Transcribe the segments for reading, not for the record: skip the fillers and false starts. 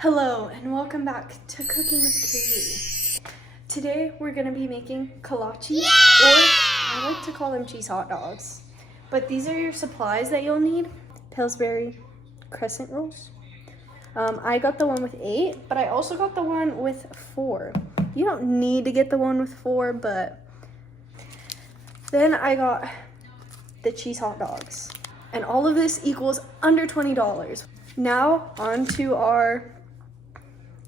Hello and welcome back to Cooking with Katie. Today we're going to be making kolaches, or I like to call them cheese hot dogs. But these are your supplies that you'll need. Pillsbury crescent rolls. I got the one with 8, but I also got the one with 4. You don't need to get the one with 4, but then I got the cheese hot dogs. And all of this equals under $20. Now on to our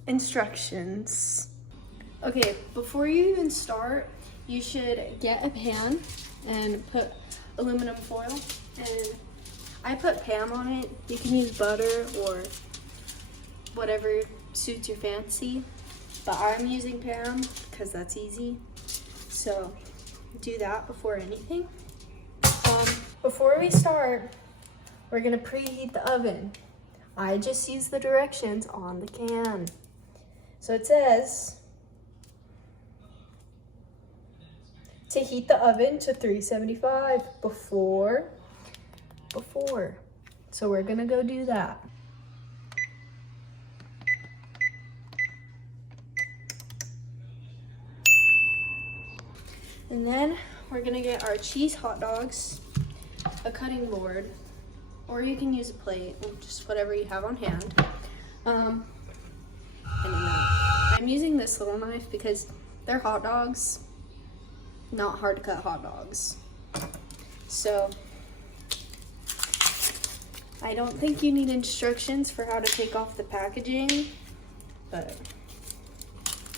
instructions. Okay, before you even start, you should get a pan and put aluminum foil, and I put Pam on it. You can use butter or whatever suits your fancy, but I'm using Pam because that's easy. So do that before anything. Before we start, we're gonna preheat the oven. I just use the directions on the can. So it says to heat the oven to 375 before. So we're gonna go do that. And then we're gonna get our cheese hot dogs, a cutting board, or you can use a plate, just whatever you have on hand. I'm using this little knife because they're hot dogs, not hard to cut hot dogs. So I don't think you need instructions for how to take off the packaging, but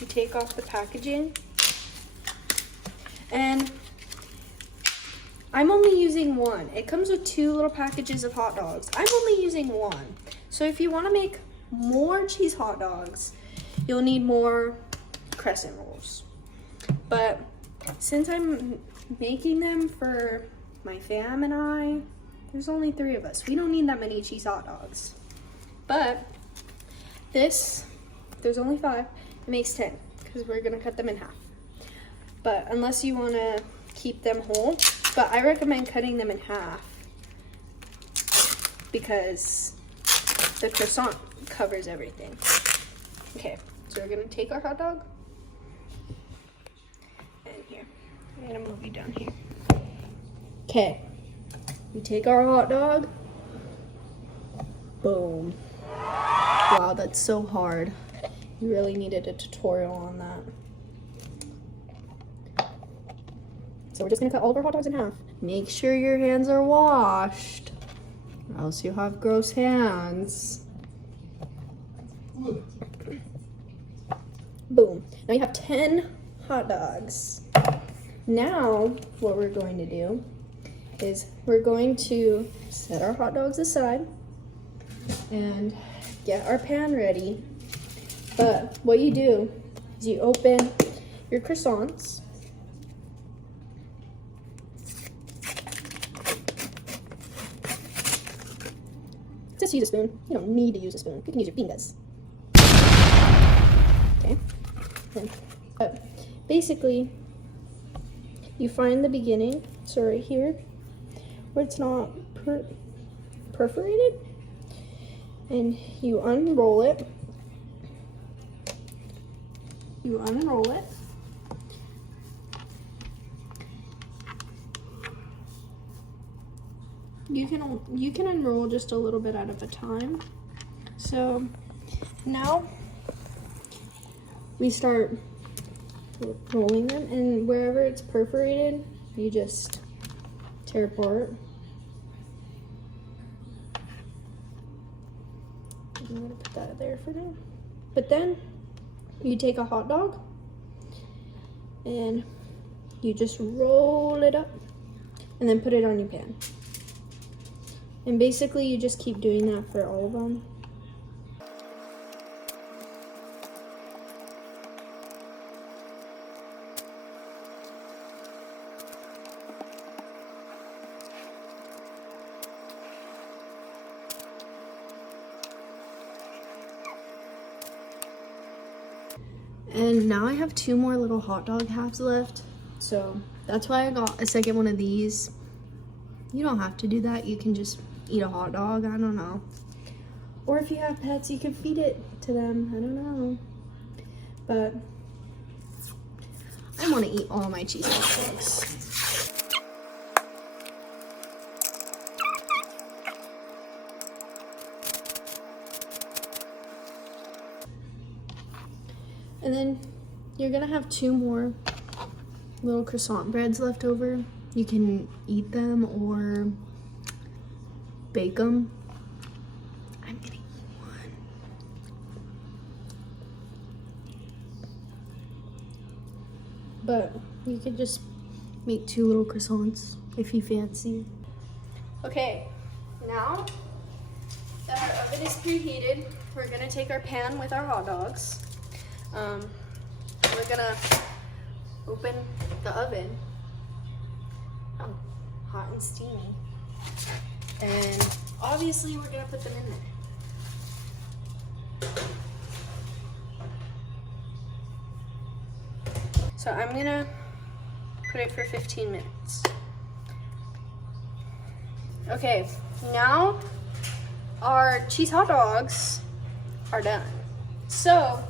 you take off the packaging, and I'm only using one. It comes with 2 little packages of hot dogs. I'm only using one. So if you want to make more cheese hot dogs, you'll need more crescent rolls. But since I'm making them for my fam and I, there's only 3 of us. We don't need that many cheese hot dogs. But this, there's only 5. It makes 10 because we're gonna cut them in half. But unless you want to keep them whole, but I recommend cutting them in half because the croissant covers everything. Okay, so we're gonna take our hot dog, and here, I'm gonna move you down here. Okay, we take our hot dog, boom. Wow, that's so hard. You really needed a tutorial on that. So we're just gonna cut all of our hot dogs in half. Make sure your hands are washed, or else you'll have gross hands. Boom. Now you have 10 hot dogs. Now what we're going to do is we're going to set our hot dogs aside and get our pan ready. But what you do is you open your croissants. Just use a spoon. You don't need to use a spoon. You can use your fingers. Okay. And, basically, you find the beginning, so right here, where it's not perforated, and you unroll it. You unroll it. You can unroll just a little bit at a time. So now we start rolling them, and wherever it's perforated, you just tear apart. I'm gonna put that there for now. But then you take a hot dog and you just roll it up and then put it on your pan. And basically you just keep doing that for all of them. And now I have 2 more little hot dog halves left. So that's why I got a second one of these. You don't have to do that. You can just eat a hot dog. I don't know. Or if you have pets, you can feed it to them. I don't know. But I want to eat all my cheese hot dogs. And then you're gonna have 2 more little croissant breads left over. You can eat them or bake them. I'm gonna eat one. But you could just make 2 little croissants if you fancy. Okay, now that our oven is preheated, we're gonna take our pan with our hot dogs. We're gonna open the oven. Oh, hot and steamy. And obviously we're gonna put them in there. So I'm gonna put it for 15 minutes. Okay, now our cheese hot dogs are done. So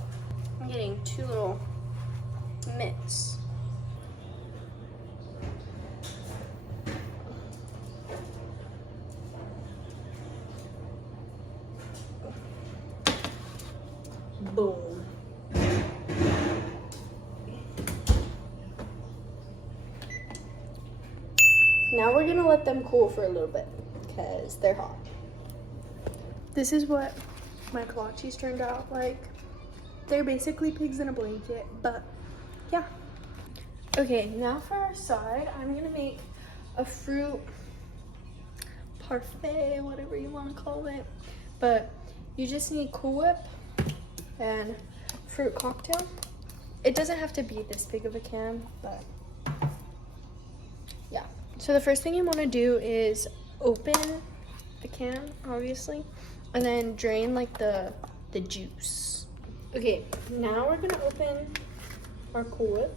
I'm getting 2 little mitts. Boom. Now we're gonna let them cool for a little bit because they're hot. This is what my kolaches turned out like. They're basically pigs in a blanket, but yeah. Okay, now for our side, I'm gonna make a fruit parfait, whatever you want to call it. But you just need Cool Whip and fruit cocktail. It doesn't have to be this big of a can, but yeah. So the first thing you want to do is open the can, obviously, and then drain like the juice. Okay, now we're gonna open our Cool Whip.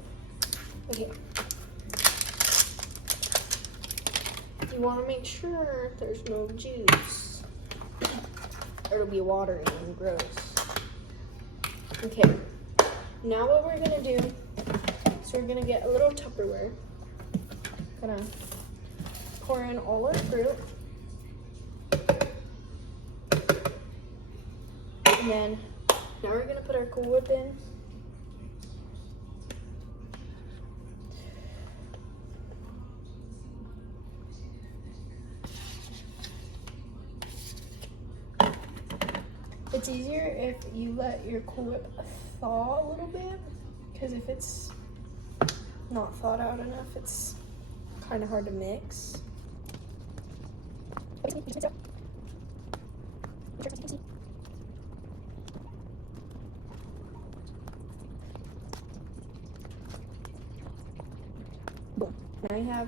Okay. You want to make sure there's no juice, or it'll be watery and gross. Okay, now what we're gonna do is we're gonna get a little Tupperware. Gonna pour in all our fruit, and then now we're gonna put our Cool Whip in. It's easier if you let your Cool Whip thaw a little bit, because if it's not thawed out enough, it's kind of hard to mix. Boom. Now you have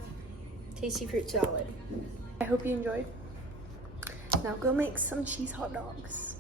tasty fruit salad. I hope you enjoyed. Now go make some cheese hot dogs.